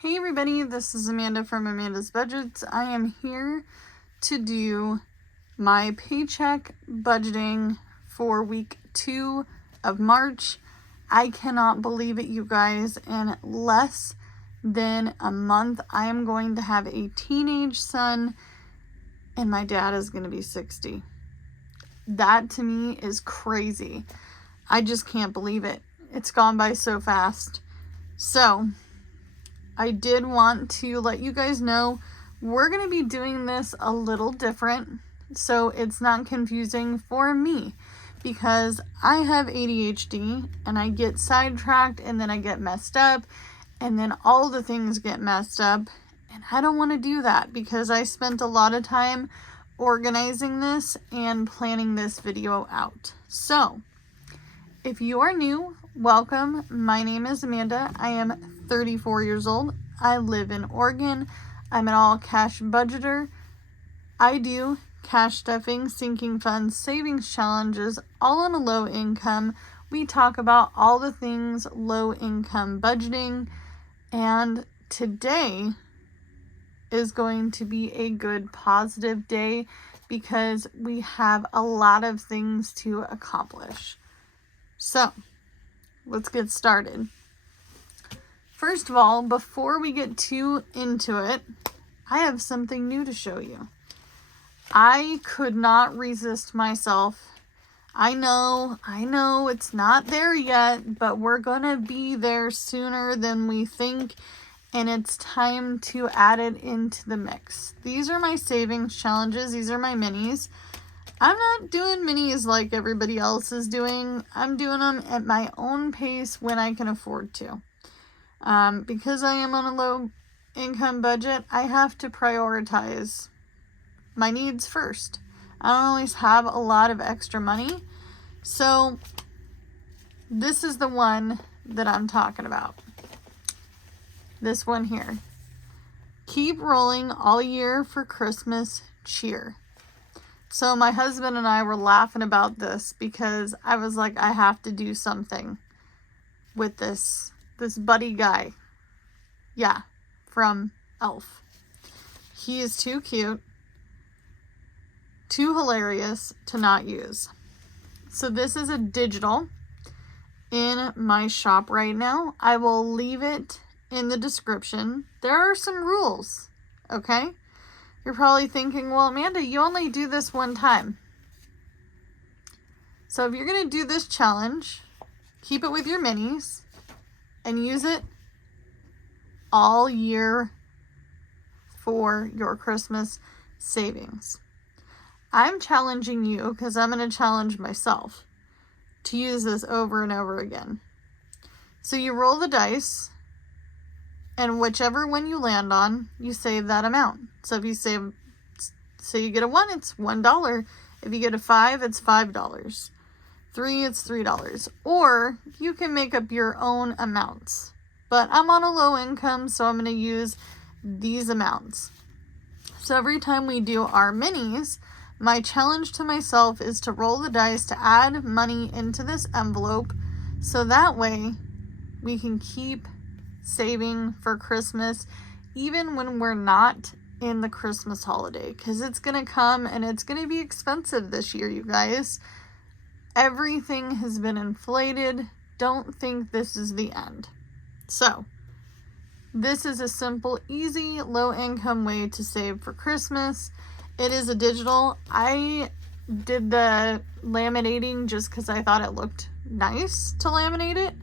Hey everybody, this is Amanda from Amanda's Budgets. I am here to do my paycheck budgeting for week 2 of March. I cannot believe it, you guys. In less than a month, I am going to have a teenage son and my dad is going to be 60. That to me is crazy. I just can't believe it. It's gone by so fast. So I did want to let you guys know we're going to be doing this a little different so it's not confusing for me, because I have ADHD and I get sidetracked and then I get messed up and then all the things get messed up, and I don't want to do that because I spent a lot of time organizing this and planning this video out. So if you are new, welcome. My name is Amanda. I am 34 years old. I live in Oregon. I'm an all-cash budgeter. I do cash stuffing, sinking funds, savings challenges, all on a low income. We talk about all the things low income budgeting, and today is going to be a good positive day because we have a lot of things to accomplish. So let's get started. First of all, before we get too into it, I have something new to show you. I could not resist myself. I know it's not there yet, but we're gonna be there sooner than we think, and it's time to add it into the mix. These are my savings challenges. These are my minis. I'm not doing minis like everybody else is doing. I'm doing them at my own pace when I can afford to. Because I am on a low income budget, I have to prioritize my needs first. I don't always have a lot of extra money. So this is the one that I'm talking about. This one here. Keep rolling all year for Christmas cheer. So my husband and I were laughing about this because I was like, I have to do something with this buddy guy. Yeah, from Elf. He is too cute, too hilarious to not use. So this is a digital in my shop right now. I will leave it in the description. There are some rules, okay? You're probably thinking, well, Amanda, you only do this one time. So if you're going to do this challenge, keep it with your minis and use it all year for your Christmas savings. I'm challenging you because I'm going to challenge myself to use this over and over again. So you roll the dice, and whichever one you land on, you save that amount. So if you save, say you get a 1, it's $1. If you get a 5, it's $5. 3, it's $3. Or you can make up your own amounts. But I'm on a low income, so I'm going to use these amounts. So every time we do our minis, my challenge to myself is to roll the dice to add money into this envelope, so that way we can keep saving for Christmas even when we're not in the Christmas holiday, because it's gonna come and it's gonna be expensive this year, you guys. Everything has been inflated. Don't think this is the end. So this is a simple, easy, low income way to save for Christmas. It is a digital. I did the laminating just because I thought it looked nice to laminate it,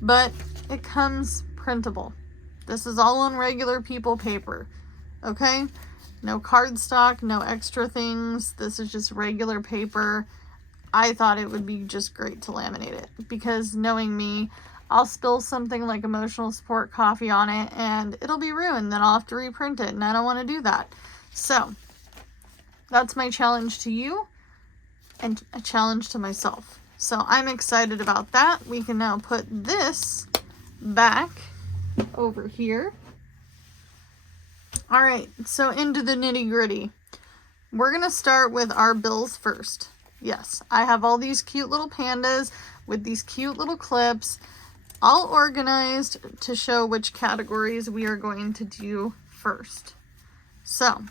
but it comes printable. This is all on regular people paper, okay? No cardstock, no extra things. This is just regular paper. I thought it would be just great to laminate it because, knowing me, I'll spill something like emotional support coffee on it and it'll be ruined. Then I'll have to reprint it, and I don't want to do that. So that's my challenge to you and a challenge to myself. So I'm excited about that. We can now put this back over here. All right, so into the nitty-gritty. We're gonna start with our bills first. Yes, I have all these cute little pandas with these cute little clips. all organized to show which categories we are going to do first. So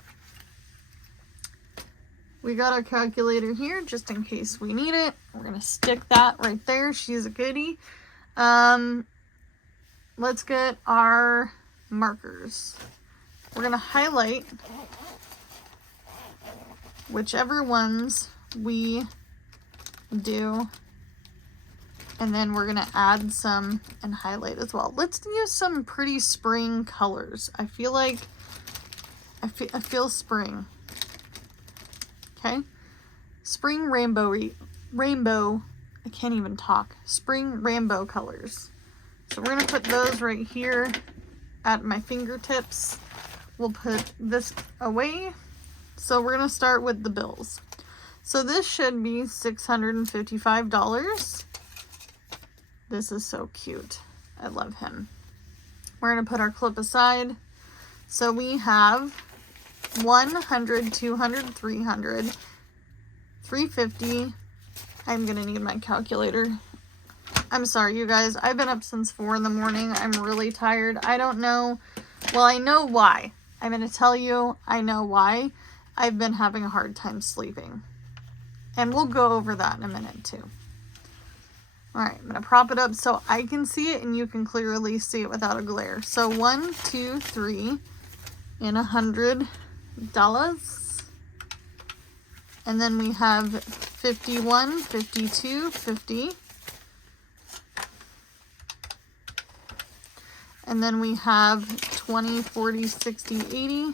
we got our calculator here just in case we need it. We're going to stick that right there. She's a goodie. Let's get our markers. We're going to highlight whichever ones we do, and then we're going to add some and highlight as well. Let's use some pretty spring colors. I feel like I feel spring. Okay, spring rainbow, I can't even talk. Spring rainbow colors. So we're gonna put those right here at my fingertips. We'll put this away. So we're gonna start with the bills. So this should be $655. This is so cute. I love him. We're gonna put our clip aside. So we have 100, 200, 300, 350. I'm gonna need my calculator. I'm sorry, you guys. I've been up since 4 in the morning. I'm really tired. I don't know. Well, I know why. I'm gonna tell you, I know why. I've been having a hard time sleeping. And we'll go over that in a minute too. All right, I'm gonna prop it up so I can see it and you can clearly see it without a glare. So 1, 2, 3 in $100. And then we have 51, 52, 50. And then we have 20, 40, 60, 80.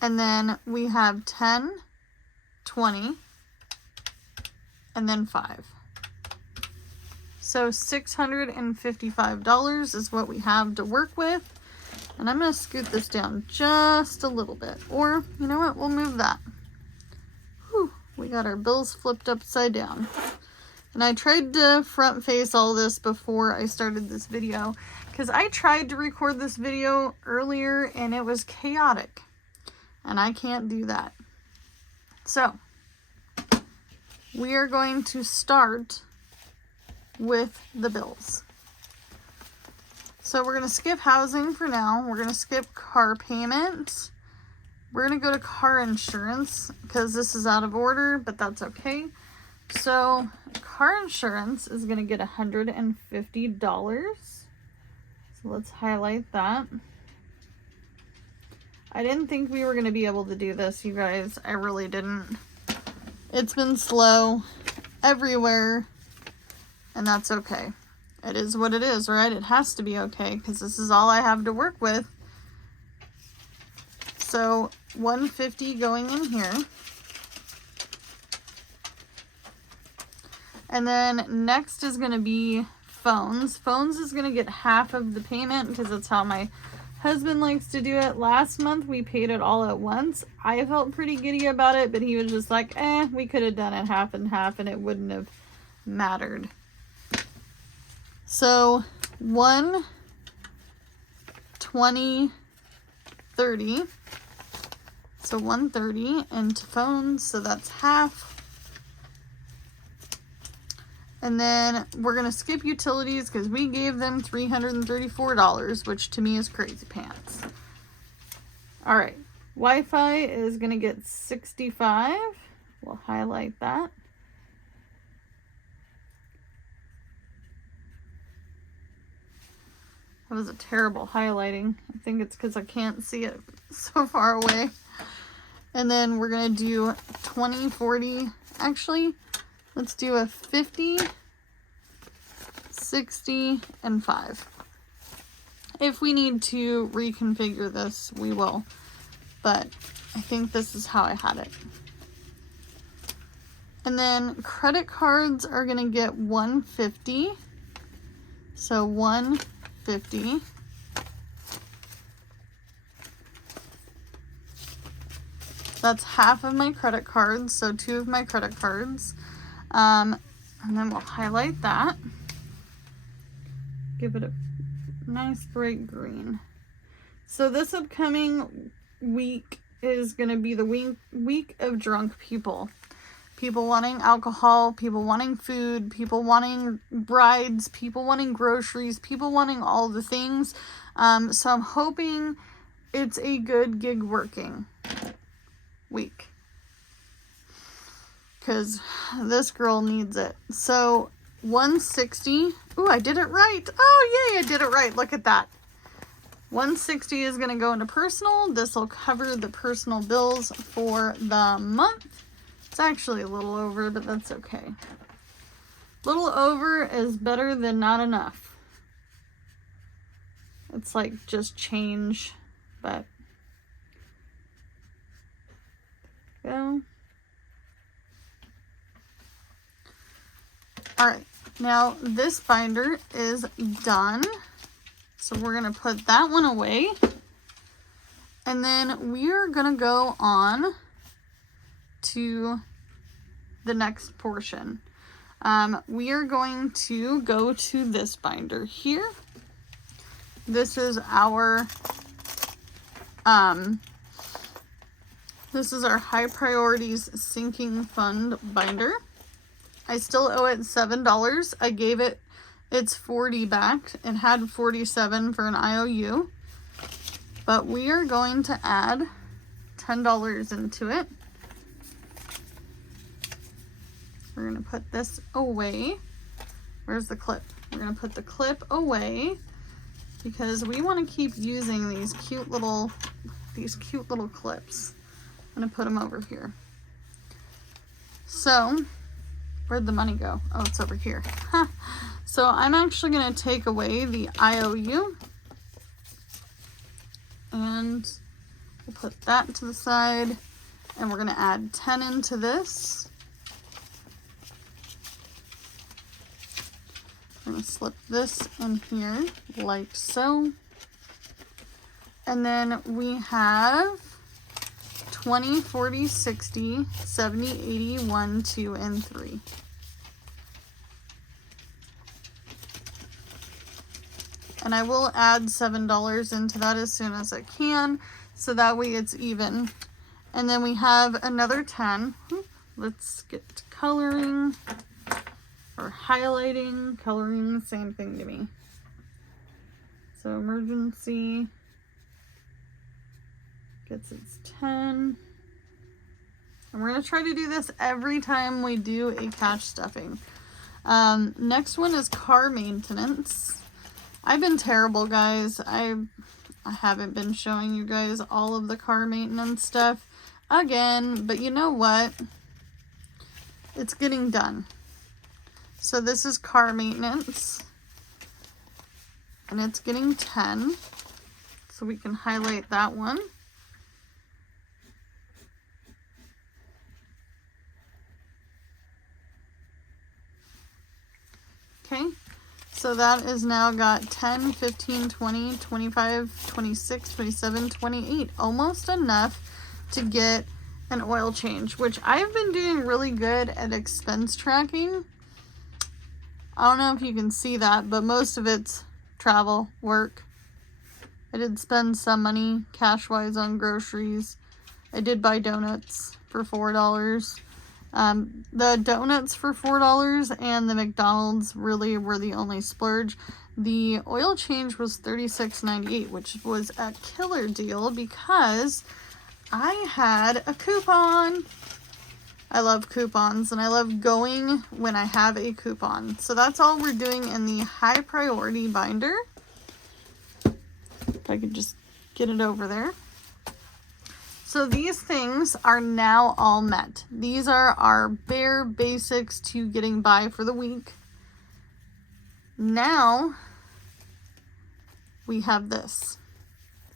And then we have 10, 20, and then 5. So $655 is what we have to work with. And I'm going to scoot this down just a little bit. Or, you know what, we'll move that. Whew, we got our bills flipped upside down. And I tried to front face all this before I started this video, because I tried to record this video earlier and it was chaotic. And I can't do that. So, we are going to start with the bills. So we're going to skip housing for now. We're going to skip car payment. We're going to go to car insurance because this is out of order, but that's okay. So car insurance is going to get $150. So let's highlight that. I didn't think we were going to be able to do this, you guys. I really didn't. It's been slow everywhere, and that's okay. It is what it is, right? It has to be okay because this is all I have to work with. So $150 going in here. And then next is going to be phones. Phones is going to get half of the payment because that's how my husband likes to do it. Last month we paid it all at once. I felt pretty giddy about it, but he was just like, we could have done it half and half and it wouldn't have mattered. So 1, 20, 30. So 130 into phones, so that's half. And then we're going to skip utilities because we gave them $334, which to me is crazy pants. All right. Wi-Fi is going to get $65. We'll highlight that. That was a terrible highlighting. I think it's because I can't see it so far away. And then we're going to do 20, 40. Actually, let's do a 50, 60, and 5. If we need to reconfigure this, we will. But I think this is how I had it. And then credit cards are going to get $150. So $150. That's half of my credit cards, so 2 of my credit cards. And then we'll highlight that. Give it a nice bright green. So this upcoming week is going to be the week of drunk people. People wanting alcohol, people wanting food, people wanting rides, people wanting groceries, people wanting all the things. So I'm hoping it's a good gig working week, because this girl needs it. So 160. Ooh, I did it right. Oh, yay, I did it right. Look at that. 160 is going to go into personal. This will cover the personal bills for the month. It's actually a little over, but that's okay. Little over is better than not enough. It's like just change, but go. All right, now this binder is done. So we're going to put that one away. And then we are going to go on to the next portion. We are going to go to this binder here. This is our high priorities sinking fund binder. I still owe it $7. I gave it its 40 back. It had 47 for an IOU, but we are going to add $10 into it. We're going to put this away. Where's the clip? We're going to put the clip away because we want to keep using these cute little clips. I'm going to put them over here. So, where'd the money go? Oh, it's over here. So I'm actually going to take away the IOU and we'll put that to the side, and we're going to add 10 into this. I'm going to slip this in here like so. And then we have 20, 40, 60, 70, 80, 1, 2, and 3. And I will add $7 into that as soon as I can, so that way it's even. And then we have another 10. Let's get to coloring or highlighting. Coloring, same thing to me. So emergency gets its 10. And we're going to try to do this every time we do a cash stuffing. Next one is car maintenance. I've been terrible, guys. I haven't been showing you guys all of the car maintenance stuff again, but you know what? It's getting done. So this is car maintenance, and it's getting 10. So we can highlight that one. Okay. So that is now got 10, 15, 20, 25, 26, 27, 28. Almost enough to get an oil change, which I've been doing really good at expense tracking. I don't know if you can see that, but most of it's travel, work. I did spend some money cash-wise on groceries. I did buy donuts for $4. The donuts for $4 and the McDonald's really were the only splurge. The oil change was $36.98, which was a killer deal because I had a coupon. I love coupons, and I love going when I have a coupon. So that's all we're doing in the high priority binder. If I could just get it over there. So these things are now all met. These are our bare basics to getting by for the week. Now we have this.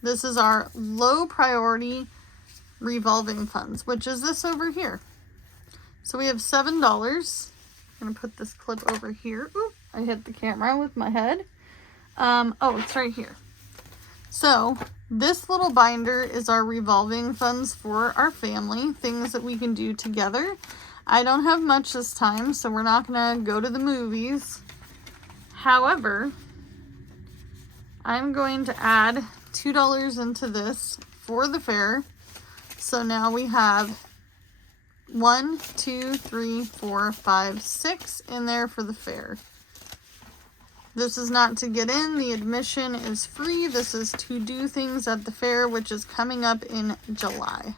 This is our low priority revolving funds, which is this over here. So we have $7. I'm going to put this clip over here. Ooh, I hit the camera with my head. Oh, it's right here. So this little binder is our revolving funds for our family, things that we can do together. I don't have much this time, so we're not going to go to the movies. However, I'm going to add $2 into this for the fair. So now we have 1, 2, 3, 4, 5, 6 in there for the fair. This is not to get in. The admission is free. This is to do things at the fair, which is coming up in July.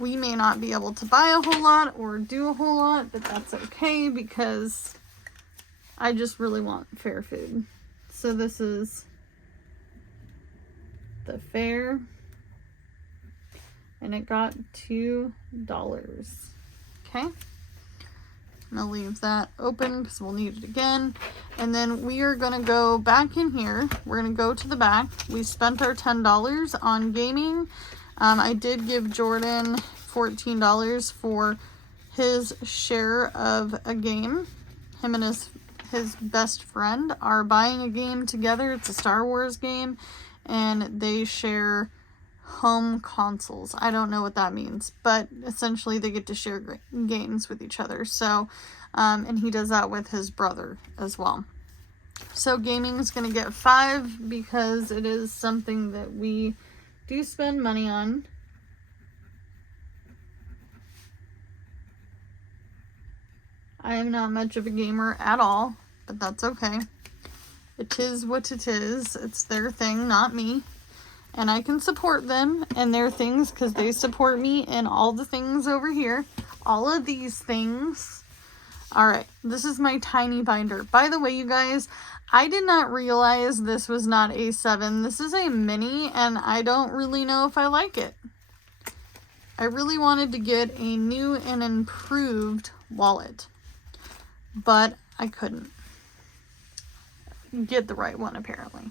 We may not be able to buy a whole lot or do a whole lot, but that's okay because I just really want fair food. So this is the fair, and it got $2. Okay. I'm going to leave that open because we'll need it again. And then we are going to go back in here. We're going to go to the back. We spent our $10 on gaming. I did give Jordan $14 for his share of a game. Him and his best friend are buying a game together. It's a Star Wars game, and they share home consoles. I don't know what that means, but essentially they get to share games with each other. So, and he does that with his brother as well. So gaming is going to get 5 because it is something that we do spend money on. I am not much of a gamer at all, but that's okay. It is what it is. It's their thing, not me. And I can support them and their things because they support me in all the things over here. All of these things. Alright, this is my tiny binder. By the way, you guys, I did not realize this was not A7. This is a mini, and I don't really know if I like it. I really wanted to get a new and improved wallet, but I couldn't get the right one apparently.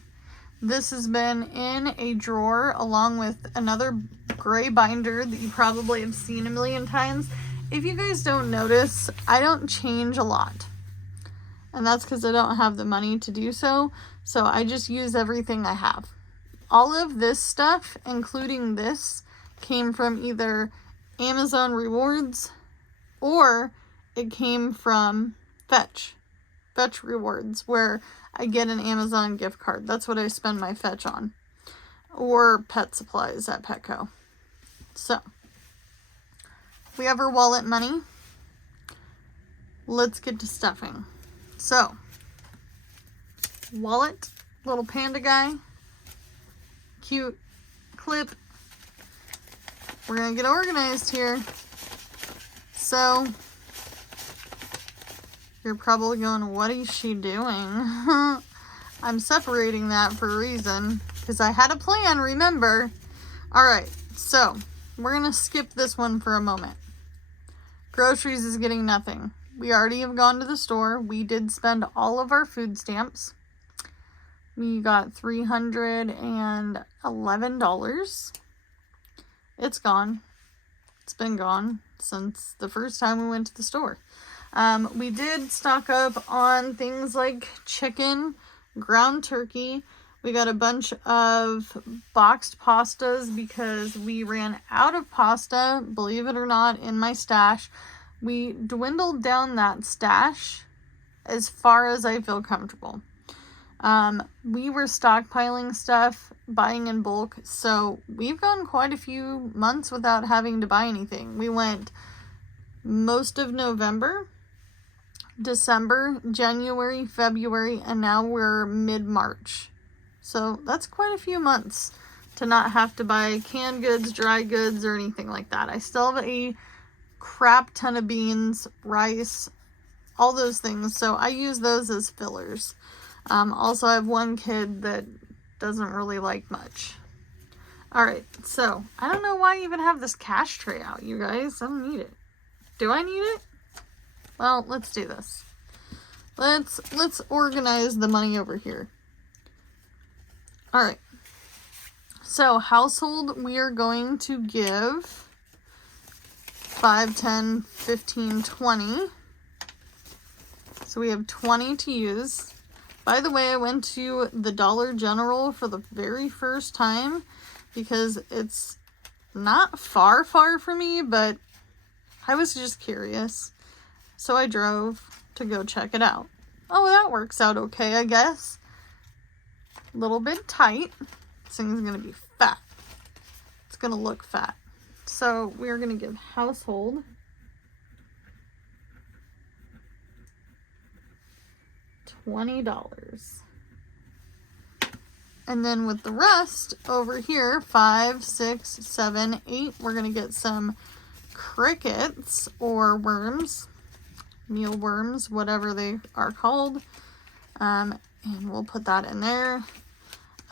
This has been in a drawer along with another gray binder that you probably have seen a million times. If you guys don't notice, I don't change a lot. And that's because I don't have the money to do so. So I just use everything I have. All of this stuff, including this, came from either Amazon Rewards or it came from Fetch Rewards, where I get an Amazon gift card. That's what I spend my Fetch on. Or pet supplies at Petco. So, we have our wallet money. Let's get to stuffing. So, wallet, little panda guy, cute clip. We're going to get organized here. So, you're probably going, what is she doing? I'm separating that for a reason, because I had a plan, remember? Alright, so, we're going to skip this one for a moment. Groceries is getting nothing. We already have gone to the store. We did spend all of our food stamps. We got $311. It's gone. It's been gone since the first time we went to the store. We did stock up on things like chicken, ground turkey. We got a bunch of boxed pastas because we ran out of pasta, believe it or not, in my stash. We dwindled down that stash as far as I feel comfortable. We were stockpiling stuff, buying in bulk, so we've gone quite a few months without having to buy anything. We went most of November, December, January, February, and now we're mid-March. So that's quite a few months to not have to buy canned goods, dry goods, or anything like that. I still have a crap ton of beans, rice, all those things. So I use those as fillers. Also, I have one kid that doesn't really like much. Alright, so I don't know why I even have this cash tray out, you guys. I don't need it. Do I need it? Well, let's do this. Let's organize the money over here. Alright. So, household, we are going to give 5, 10, 15, 20. So we have 20 to use. By the way, I went to the Dollar General for the very first time because it's not far from me, but I was just curious. So I drove to go check it out. Oh, that works out okay, I guess. A little bit tight. This thing's going to be fat. It's going to look fat. So we're going to give household $20. And then with the rest over here, 5, 6, 7, 8, we're going to get some crickets or worms, mealworms, whatever they are called. And we'll put that in there.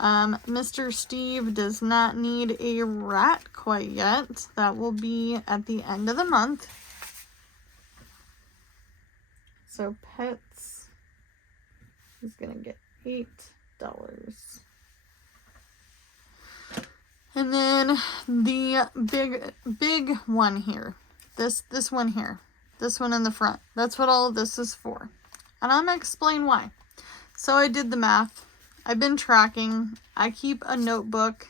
Mr. Steve does not need a rat quite yet. That will be at the end of the month. So pets, he's going to get $8. And then the big one here, this one here, this one in the front, that's what all of this is for. And I'm going to explain why. So I did the math. I've been tracking. I keep a notebook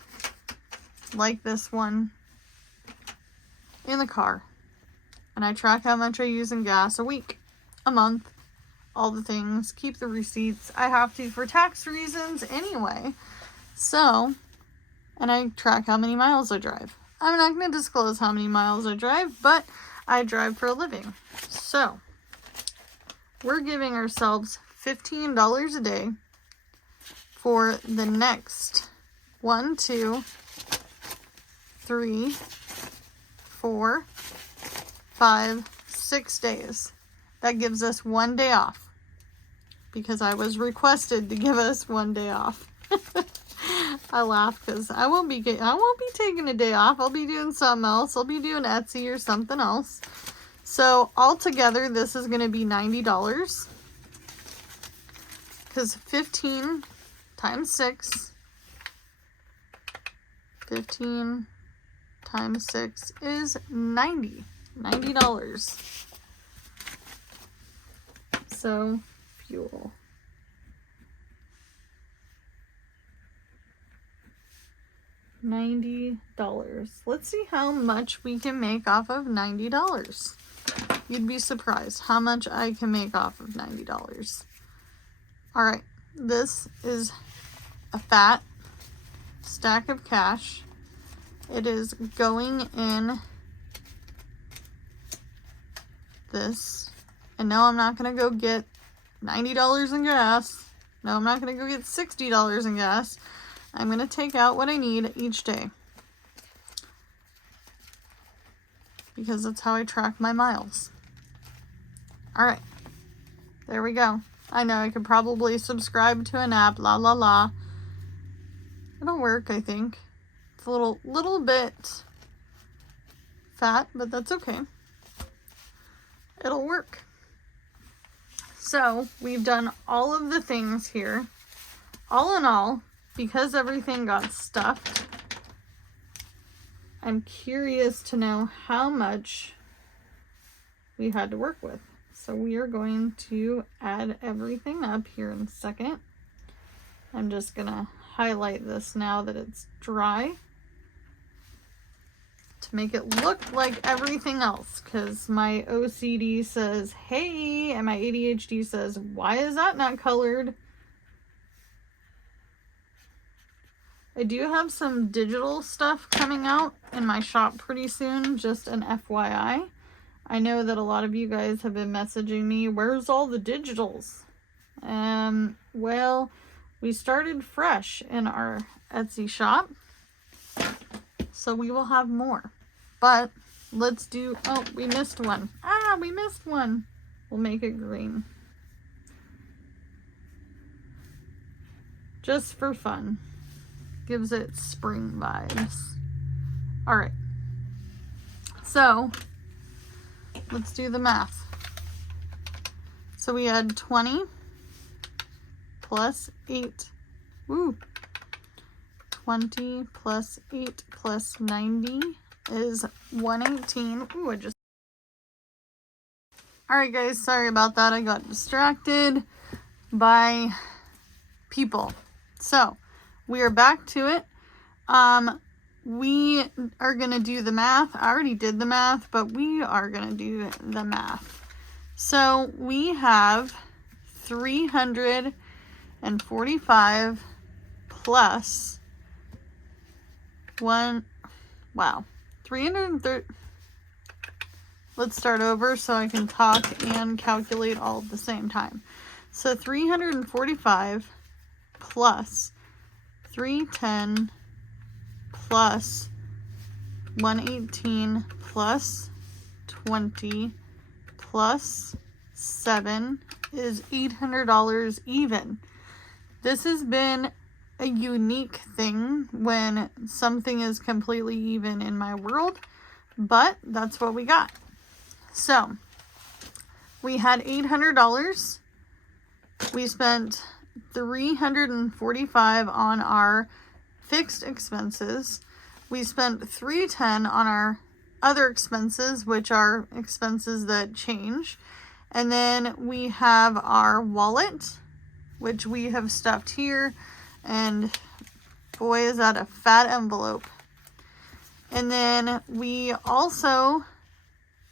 like this one in the car. And I track how much I use in gas a week, a month, all the things, keep the receipts. I have to for tax reasons anyway. So, and I track how many miles I drive. I'm not going to disclose how many miles I drive, but I drive for a living. So, we're giving ourselves $15 a day for the next 1, 2, 3, 4, 5, 6 days. That gives us 1 day off because I was requested to give us 1 day off. I laugh because I won't be taking a day off. I'll be doing something else. I'll be doing Etsy or something else. So altogether, this is going to be $90 because 15 times 6, 15 times 6 is $90. So fuel. $90. Let's see how much we can make off of $90. You'd be surprised how much I can make off of $90. All right, this is a fat stack of cash. It is going in this. And no, I'm not going to go get $90 in gas. No, I'm not going to go get $60 in gas. I'm going to take out what I need each day. Because that's how I track my miles. Alright. There we go. I know I could probably subscribe to an app. La la la. It'll work, I think. It's a little bit fat, but that's okay. It'll work. So, we've done all of the things here. All in all, because everything got stuffed, I'm curious to know how much we had to work with. So we are going to add everything up here in a second. I'm just going to highlight this now that it's dry to make it look like everything else, because my OCD says, hey, and my ADHD says, why is that not colored? I do have some digital stuff coming out in my shop pretty soon, just an FYI. I know that a lot of you guys have been messaging me, where's all the digitals? Well, we started fresh in our Etsy shop, so we will have more. But let's do, oh, we missed one. We missed one. We'll make it green. Just for fun. Gives it spring vibes. All right. So, let's do the math. So we had 20 plus 8. Woo. 20 plus 8 plus 90 is 118. Ooh, I just... Alright guys, sorry about that. I got distracted by people. So, we are back to it. We are going to do the math. I already did the math, but we are going to do the math. So, we have 345 plus 1, wow, 330. Let's start over so I can talk and calculate all at the same time. So 345 plus 310 plus 118 plus 20 plus 7 is $800 even. This has been a unique thing when something is completely even in my world, but that's what we got. So we had $800. We spent $345 on our fixed expenses. We spent $310 on our other expenses, which are expenses that change. And then we have our wallet, which we have stuffed here. And boy, is that a fat envelope. And then we also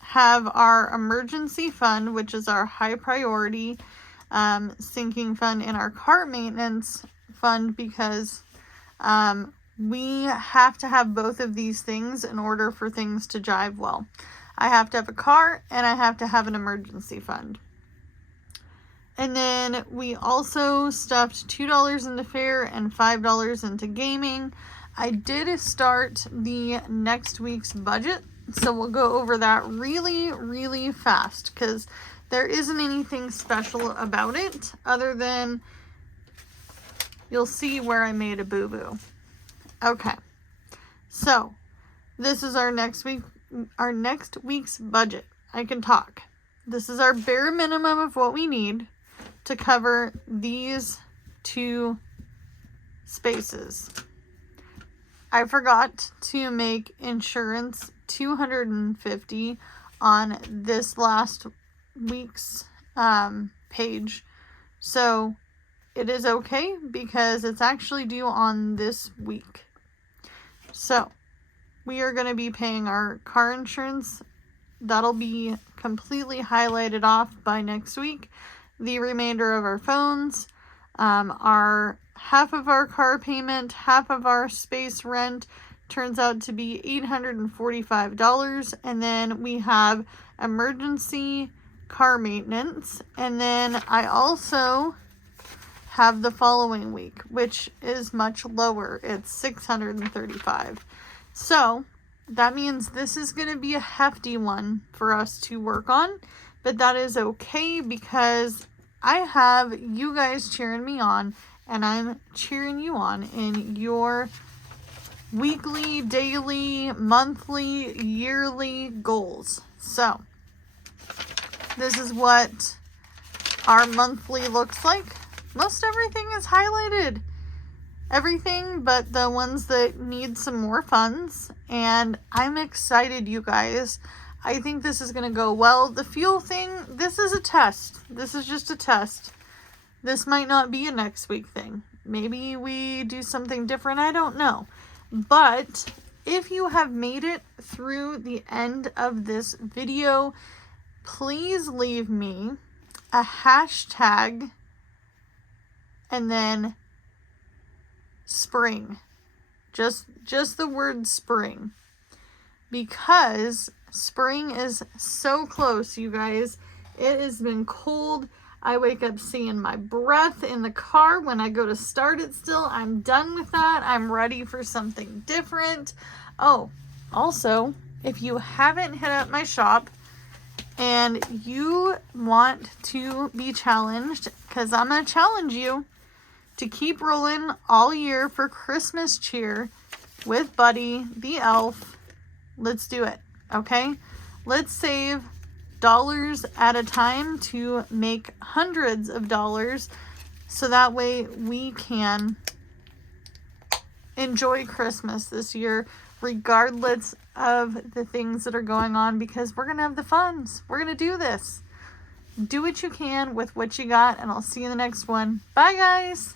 have our emergency fund, which is our high priority sinking fund, and our car maintenance fund, because we have to have both of these things in order for things to jive well. I have to have a car and I have to have an emergency fund. And then we also stuffed $2 into fare and $5 into gaming. I did start the next week's budget, so we'll go over that really, really fast because there isn't anything special about it other than you'll see where I made a boo-boo. Okay, so this is our next week's budget. I can talk. This is our bare minimum of what we need to cover these two spaces. I forgot to make insurance $250 on this last week's page, so it is okay because it's actually due on this week. So we are going to be paying our car insurance. That'll be completely highlighted off by next week. The remainder of our phones, our half of our car payment, half of our space rent turns out to be $845. And then we have emergency car maintenance. And then I also have the following week, which is much lower. It's $635. So that means this is going to be a hefty one for us to work on, but that is okay because I have you guys cheering me on and I'm cheering you on in your weekly, daily, monthly, yearly goals. So this is what our monthly looks like. Most everything is highlighted. Everything but the ones that need some more funds. And I'm excited, you guys. I think this is going to go well. The fuel thing, this is a test. This is just a test. This might not be a next week thing. Maybe we do something different. I don't know. But if you have made it through the end of this video, please leave me a hashtag and then spring. Just the word spring. Because spring is so close, you guys. It has been cold. I wake up seeing my breath in the car when I go to start it still. I'm done with that. I'm ready for something different. Oh, also, if you haven't hit up my shop and you want to be challenged, because I'm going to challenge you to keep rolling all year for Christmas cheer with Buddy the elf. Let's do it, okay? Let's save dollars at a time to make hundreds of dollars so that way we can enjoy Christmas this year regardless of the things that are going on, because we're gonna have the funds. We're gonna do this. Do what you can with what you got, and I'll see you in the next one. Bye, guys.